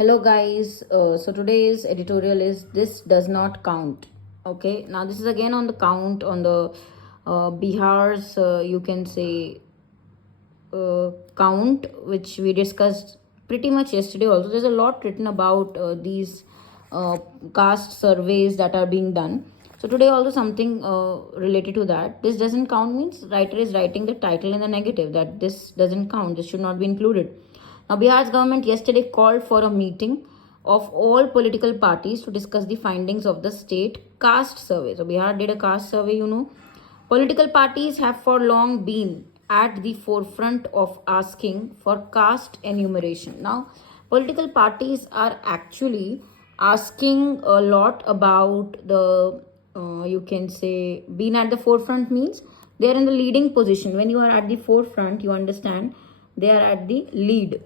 Hello guys, so today's editorial is this does not count. Okay, now this is again on the count on the Bihar's you can say count, which we discussed pretty much yesterday. Also, there's a lot written about these uh, caste surveys that are being done. So today also something related to that. This doesn't count means writer is writing the title in the negative, that this doesn't count, this should not be included. Now, Bihar's government yesterday called for a meeting of all political parties to discuss the findings of the state caste survey. So, Bihar did a caste survey. Political parties have for long been at the forefront of asking for caste enumeration. Now, political parties are actually asking a lot about the, you can say, being at the forefront means they are in the leading position. When you are at the forefront, you understand they are at the lead.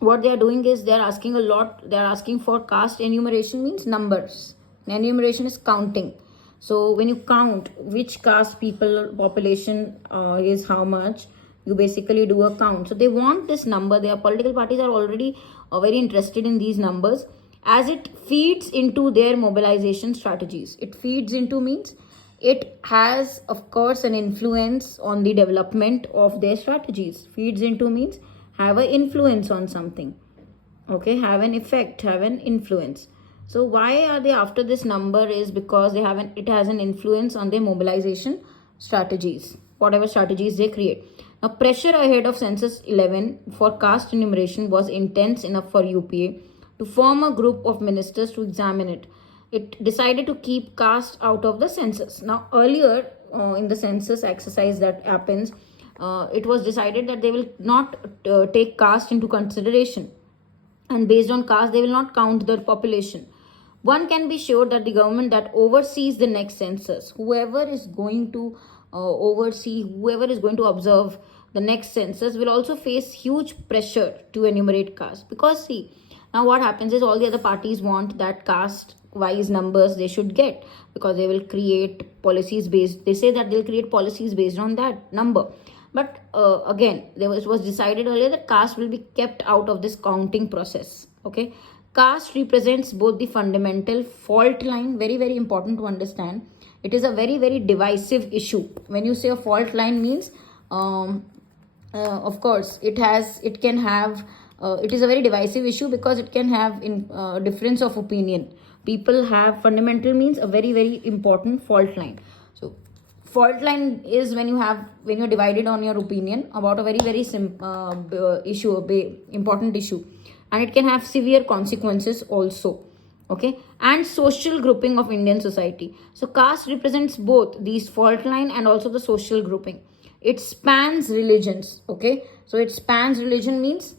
What they are doing is they are asking a lot. They are asking for caste enumeration means numbers. Enumeration is counting. So when you count which caste people population is how much, you basically do a count. So they want this number. Their political parties are already very interested in these numbers, as it feeds into their mobilization strategies. It feeds into means it has, of course, an influence on the development of their strategies. Feeds into means have an influence on something. Okay, have an effect, have an influence. So why are they after this number is because it has an influence on their mobilization strategies, whatever strategies they create. Now, pressure ahead of census 11 for caste enumeration was intense enough for UPA to form a group of ministers to examine it. It decided to keep caste out of the census. Now, earlier in the census exercise that happens, it was decided that they will not take caste into consideration, and based on caste they will not count the population. One can be sure that the government that oversees the next census, whoever is going to whoever is going to observe the next census, will also face huge pressure to enumerate caste. Because see, now what happens is all the other parties want that caste wise numbers they should get, because they will create policies based, they say that they'll create policies based on that number. But again, it was decided earlier that caste will be kept out of this counting process. Okay, caste represents both the fundamental fault line, very very important to understand. It is a very very divisive issue. When you say a fault line means, of course, it can have. It is a very divisive issue because it can have in difference of opinion. People have fundamental means a very very important fault line. So fault line is when you're divided on your opinion about a very very issue, important issue, and it can have severe consequences also. Okay, and social grouping of Indian society. So caste represents both these fault line and also the social grouping. It spans religions. Okay, so it spans religion means,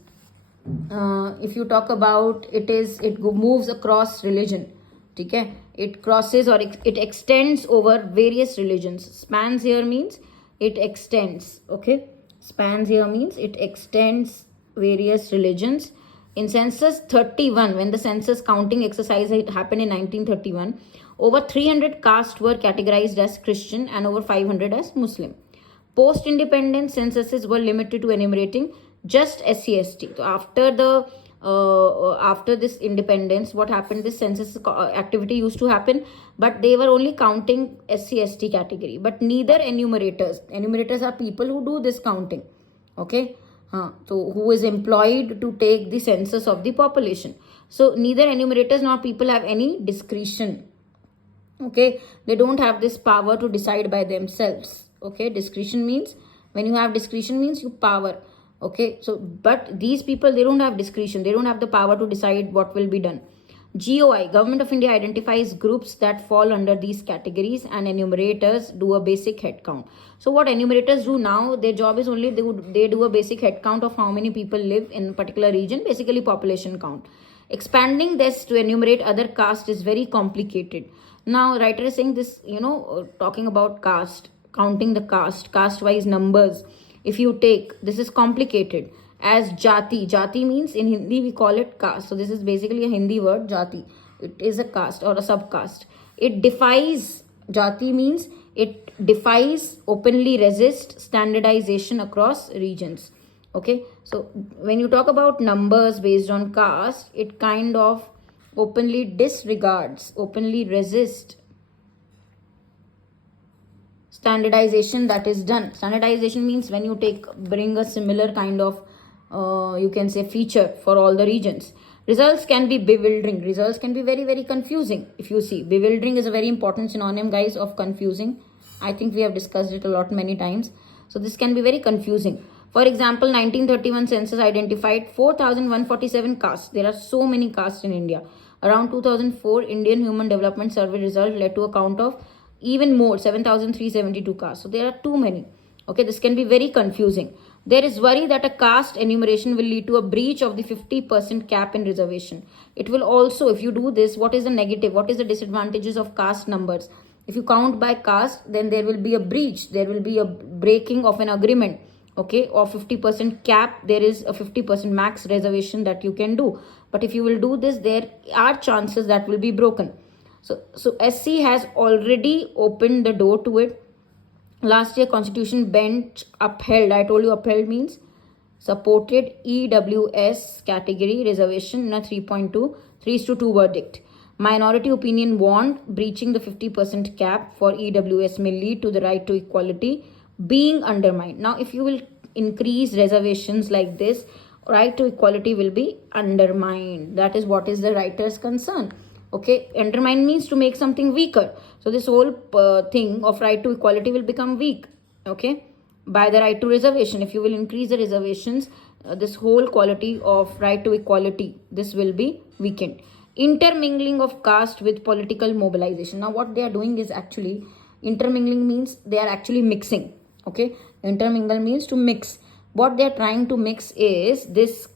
if you talk about it moves across religion. Okay, it crosses or it extends over various religions. Spans here means it extends. Okay, spans here means it extends various religions. In census 31, when the census counting exercise happened in 1931, over 300 castes were categorized as Christian and over 500 as Muslim. Post independence censuses were limited to enumerating just SC/ST. So after this independence, what happened, this census activity used to happen, but they were only counting SC/ST category, but neither enumerators are people who do this counting. Okay, so who is employed to take the census of the population. So neither enumerators nor people have any discretion. Okay, they don't have this power to decide by themselves. Okay, discretion means, when you have discretion means you power. Okay, so but these people, they don't have discretion, they don't have the power to decide what will be done. GOI, Government of India, identifies groups that fall under these categories, and enumerators do a basic head count. So what enumerators do now, their job is only they do a basic head count of how many people live in a particular region, basically population count. Expanding this to enumerate other caste is very complicated. Now writer is saying this, talking about caste, counting the caste wise numbers. If you take, this is complicated. As jati means in Hindi we call it caste. So this is basically a Hindi word, jati. It is a caste or a subcaste. It defies, jati means it defies, openly resists standardization across regions. Okay, so when you talk about numbers based on caste, it kind of openly disregards, openly resist standardization that is done. Standardization means when you bring a similar kind of you can say feature for all the regions. Results can be bewildering, results can be very very confusing. If you see, bewildering is a very important synonym, guys, of confusing. I think we have discussed it a lot many times. So this can be very confusing. For example, 1931 census identified 4147 castes. There are so many castes in India. Around 2004 Indian Human Development Survey result led to a count of even more, 7372 castes. So there are too many. Okay, this can be very confusing. There is worry that a caste enumeration will lead to a breach of the 50% cap in reservation. It will also, if you do this, what is the negative, what is the disadvantages of caste numbers? If you count by caste, then there will be a breach, there will be a breaking of an agreement, okay, of 50% cap. There is a 50% max reservation that you can do, but if you will do this, there are chances that will be broken. So SC has already opened the door to it. Last year Constitution bench upheld, I told you upheld means supported EWS category reservation in a 3.2 3:2 verdict. Minority opinion warned breaching the 50% cap for EWS may lead to the right to equality being undermined. Now if you will increase reservations like this, right to equality will be undermined. That is what is the writer's concern. Okay, undermine means to make something weaker. So this whole thing of right to equality will become weak, okay, by the right to reservation. If you will increase the reservations, this whole quality of right to equality, this will be weakened. Intermingling of caste with political mobilization. Now what they are doing is actually, intermingling means they are actually mixing. Okay, intermingle means to mix. What they are trying to mix is this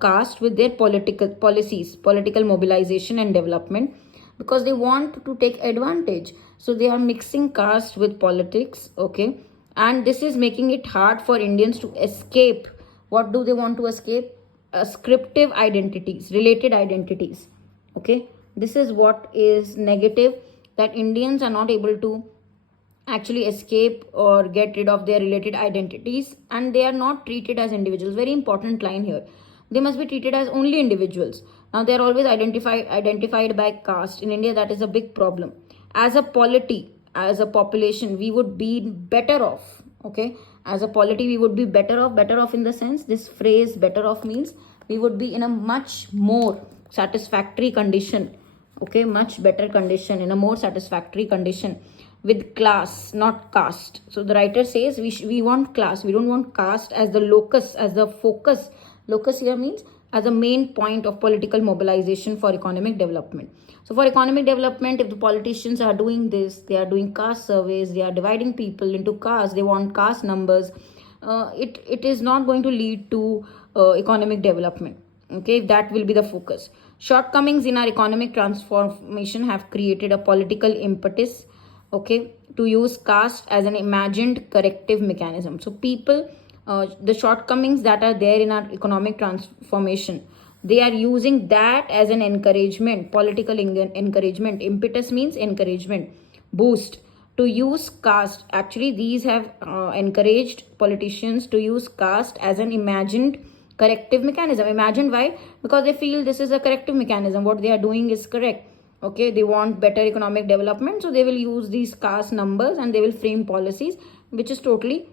caste with their political policies, political mobilization and development, because they want to take advantage. So they are mixing caste with politics, okay, and this is making it hard for Indians to escape. What do they want to escape? Ascriptive identities, related identities. Okay, this is what is negative, that Indians are not able to actually escape or get rid of their related identities, and they are not treated as individuals. Very important line here, they must be treated as only individuals. Now they are always identified by caste. In India, that is a big problem. As a polity, as a population, we would be better off. Okay, as a polity, we would be better off in the sense, this phrase better off means we would be in a much more satisfactory condition. Okay, much better condition, in a more satisfactory condition with class, not caste. So the writer says we want class, we don't want caste as the locus, as the focus. Locus here means as a main point of political mobilization for economic development. So for economic development, if the politicians are doing this, they are doing caste surveys, they are dividing people into castes, they want caste numbers, it is not going to lead to economic development. Okay, that will be the focus. Shortcomings in our economic transformation have created a political impetus, okay, to use caste as an imagined corrective mechanism. So people, the shortcomings that are there in our economic transformation, they are using that as an encouragement, political encouragement. Impetus means encouragement, boost, to use caste. Actually these have encouraged politicians to use caste as an imagined corrective mechanism. Imagined, why? Because they feel this is a corrective mechanism, what they are doing is correct. Okay, they want better economic development, so they will use these caste numbers and they will frame policies, which is totally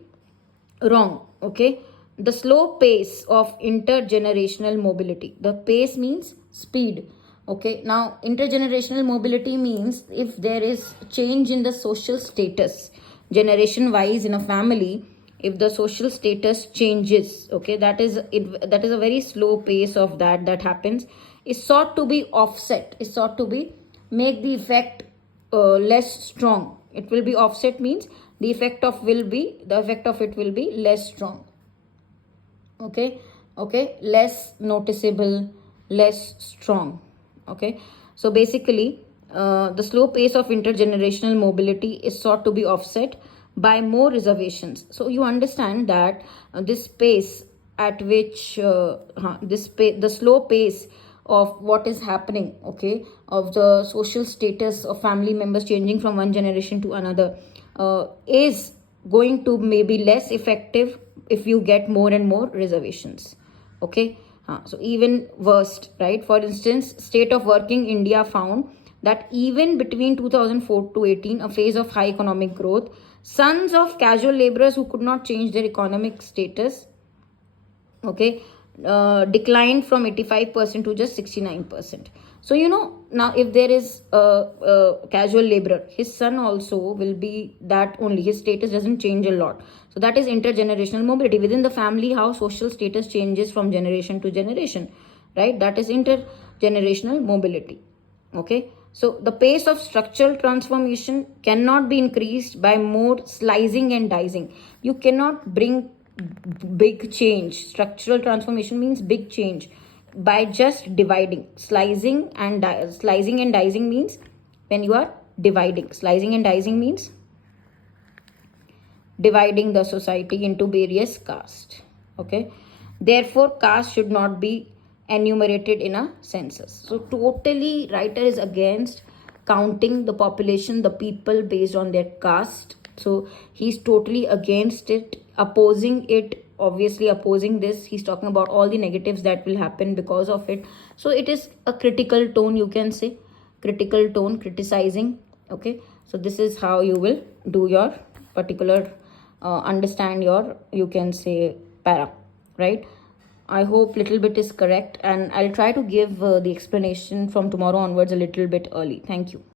wrong. Okay, the slow pace of intergenerational mobility. The pace means speed. Okay, now intergenerational mobility means if there is change in the social status generation wise in a family, if the social status changes, okay, that is it, that is a very slow pace of that happens, is sought to be offset, is sought to be make the effect less strong. It will be offset means the effect of it will be less strong. Okay, less noticeable, less strong. Okay, so basically the slow pace of intergenerational mobility is sought to be offset by more reservations. So you understand that this pace at which the slow pace of what is happening, okay, of the social status of family members changing from one generation to another is going to maybe less effective if you get more and more reservations. Okay. So even worst, right? For instance, State of Working India found that even between 2004 to 18, a phase of high economic growth, sons of casual laborers who could not change their economic status, okay, declined from 85% to just 69%. So now if there is a casual laborer, his son also will be that only, his status doesn't change a lot. So that is intergenerational mobility within the family, how social status changes from generation to generation, right? That is intergenerational mobility. Okay, so the pace of structural transformation cannot be increased by more slicing and dicing. You cannot bring big change. Structural transformation means big change by just dividing. Slicing and dicing means when you are dividing. Slicing and dicing means dividing the society into various castes. Okay, therefore caste should not be enumerated in a census. So totally writer is against counting the population, the people, based on their caste. So he's totally against it, opposing it, obviously opposing this. He's talking about all the negatives that will happen because of it. So it is a critical tone, you can say, critical tone, criticizing. Okay, so this is how you will do your particular understand your, you can say, para, right? I hope little bit is correct, and I'll try to give the explanation from tomorrow onwards a little bit early. Thank you.